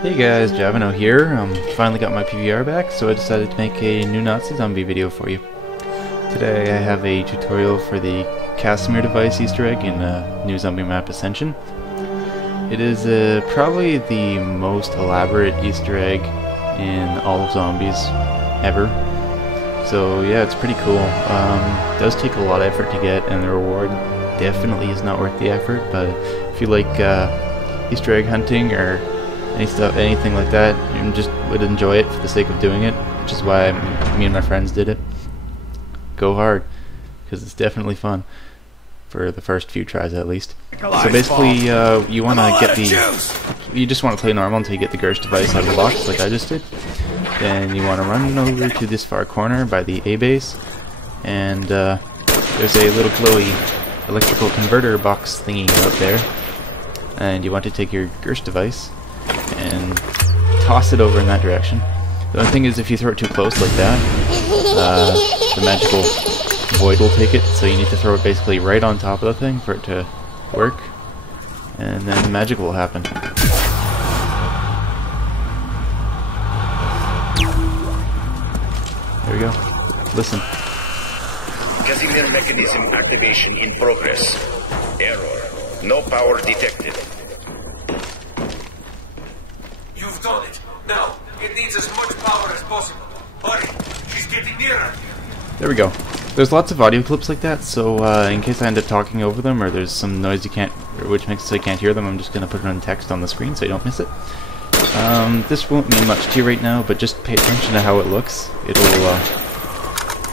Hey guys, Javino here. Finally got my PVR back, so I decided to make a new Nazi zombie video for you. Today I have a tutorial for the Casimir device Easter egg in new zombie map Ascension. It is probably the most elaborate Easter egg in all of zombies ever. So yeah, it's pretty cool. It does take a lot of effort to get, and the reward definitely is not worth the effort, but if you like Easter egg hunting or anything like that, you just would enjoy it for the sake of doing it, which is why me and my friends did it. Go hard, because it's definitely fun for the first few tries at least. So basically, you want to get you just want to play normal until you get the Gersh device out of the box, like I just did. Then you want to run over to this far corner by the A base, and there's a little glowy electrical converter box thingy out there, and you want to take your Gersh device and toss it over in that direction. The only thing is, if you throw it too close like that, the magical void will take it, so you need to throw it basically right on top of the thing for it to work, and then the magic will happen. There we go. Listen. Casimir mechanism activation in progress. Error. No power detected. You've done it. Now, it needs as much power as possible. Hurry, she's getting nearer. There we go. There's lots of audio clips like that, so in case I end up talking over them, or there's some noise you can't, which makes it so you can't hear them, I'm just going to put it on text on the screen so you don't miss it. This won't mean much to you right now, but just pay attention to how it looks. It'll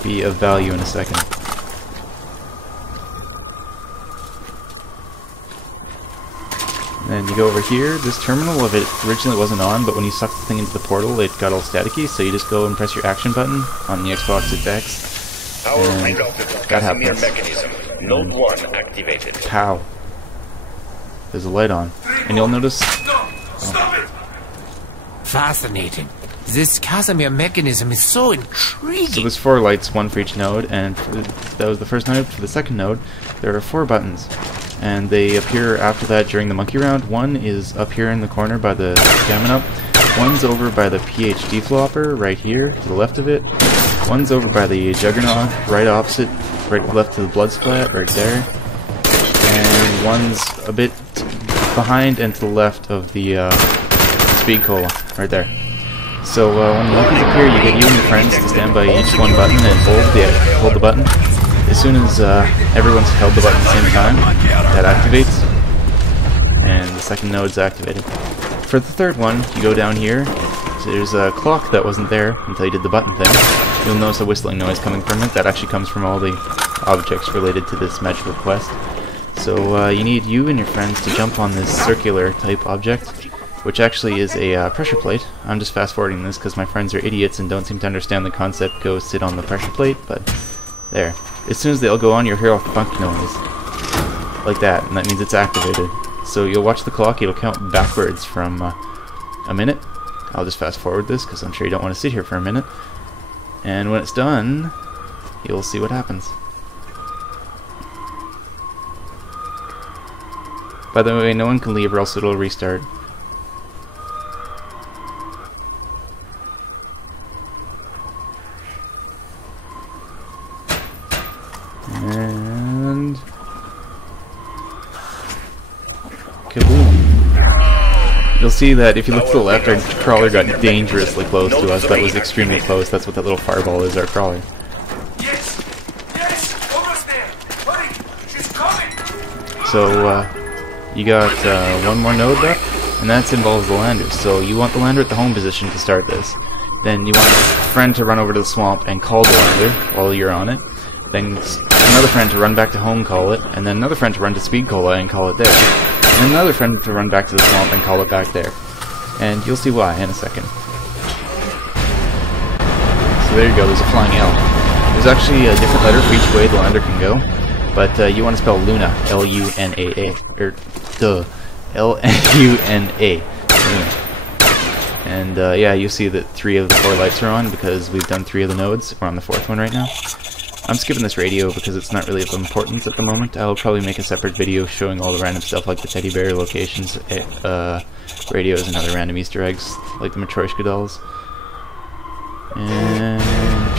be of value in a second. And you go over here. This terminal of it originally wasn't on, but when you suck the thing into the portal, it got all staticky, so you just go and press your action button on the Xbox, it's X. And that happens. Mechanism. Node 1 activated. Pow. There's a light on. And you'll notice... Stop it! Fascinating. This Casimir mechanism is so intriguing. So there's 4 lights, one for each node, and that was the first node. For the second node, there are 4 buttons, and they appear after that during the monkey round. One is up here in the corner by the stamina. One's over by the PhD flopper, right here, to the left of it. One's over by the juggernaut, right opposite, right left to the blood splat, right there. And one's a bit behind and to the left of the speed cola, right there. So when the monkeys appear, you get you and your friends to stand by each one button and hold the button. As soon as everyone's held the button at the same time, that activates, and the second node's activated. For the third one, you go down here. So there's a clock that wasn't there until you did the button thing. You'll notice a whistling noise coming from it. That actually comes from all the objects related to this magical quest. So you need you and your friends to jump on this circular type object, which actually is a pressure plate. I'm just fast forwarding this because my friends are idiots and don't seem to understand the concept. Go sit on the pressure plate, but there. As soon as they all go on, you'll hear a funk noise. Like that, and that means it's activated. So you'll watch the clock, it'll count backwards from a minute. I'll just fast forward this because I'm sure you don't want to sit here for a minute. And when it's done, you'll see what happens. By the way, no one can leave or else it'll restart. And kaboom. You'll see that if you look to the left, our crawler got dangerously close to us. That was extremely close. That's what that little fireball is, our crawler. Yes! Yes! Almost there! Hurry! She's coming! So, you got one more node left, and that involves the lander. So you want the lander at the home position to start this. Then you want a friend to run over to the swamp and call the lander while you're on it. Then another friend to run back to home, call it, and then another friend to run to Speed Cola and call it there. And then another friend to run back to the swamp and call it back there. And you'll see why in a second. So there you go, there's a flying L. There's actually a different letter for each way the lander can go, but you want to spell Luna, L-U-N-A-A, or duh, L-N-U-N-A, Luna. And yeah, you see that 3 of the 4 lights are on because we've done 3 of the nodes. We're on the 4th one right now. I'm skipping this radio because it's not really of importance at the moment. I'll probably make a separate video showing all the random stuff like the teddy bear locations, radios, and other random Easter eggs like the Matryoshka dolls. And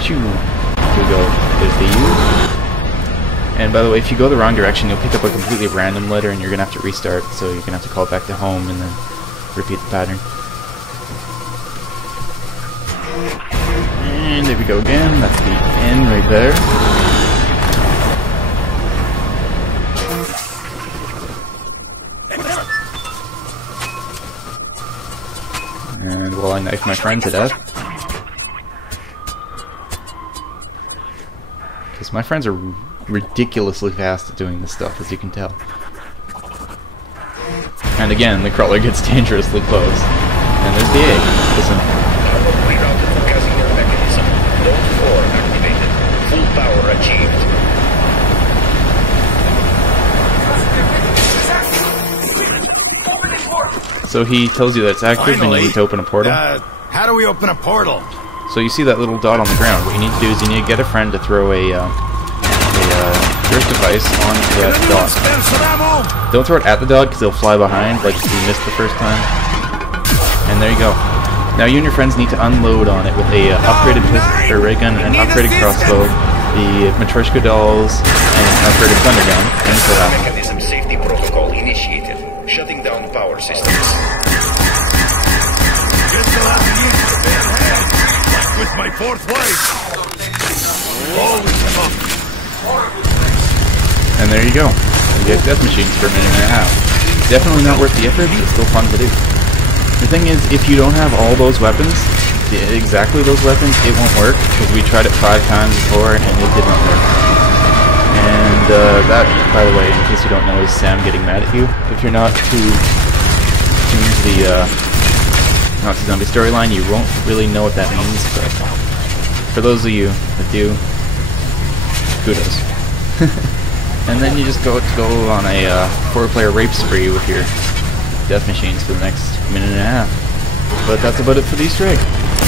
phew, here we go. There's the U. And by the way, if you go the wrong direction, you'll pick up a completely random letter and you're going to have to restart, so you're going to have to call it back to home and then repeat the pattern. And there we go again, that's the N right there. And while I knife my friend to death. Because my friends are ridiculously fast at doing this stuff, as you can tell. And again, the crawler gets dangerously close. And there's the A. Listen. Rerouted to Casimir mechanism. Node 4 activated. Full power achieved. So he tells you that it's active and you need to open a portal. How do we open a portal? So you see that little dot on the ground. What you need to do is you need to get a friend to throw a burst device onto that dot. Don't throw it at the dot because it'll fly behind like you missed the first time. And there you go. Now you and your friends need to unload on it with a upgraded ray gun, an upgraded crossbow, the Matryoshka dolls, and an upgraded thunder gun. And so that. Mechanism safety protocol initiated. Shutting down power systems. With my fourth wife. Always come. And there you go. You get death machines for a minute and a half. Definitely not worth the effort, but still fun to do. The thing is, if you don't have all those weapons, exactly those weapons, it won't work, because we tried it 5 times before and it did not work. And that, by the way, in case you don't know, is Sam getting mad at you. If you're not too tuned to the Nazi Zombie storyline, you won't really know what that means, but for those of you that do, kudos. And then you just go on a 4-player rape spree with your death machines for the next minute and a half. But that's about it for the Easter egg.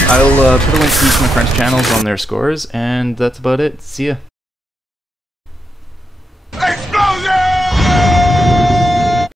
I'll put a link to each of my friends' channels on their scores, and that's about it. See ya.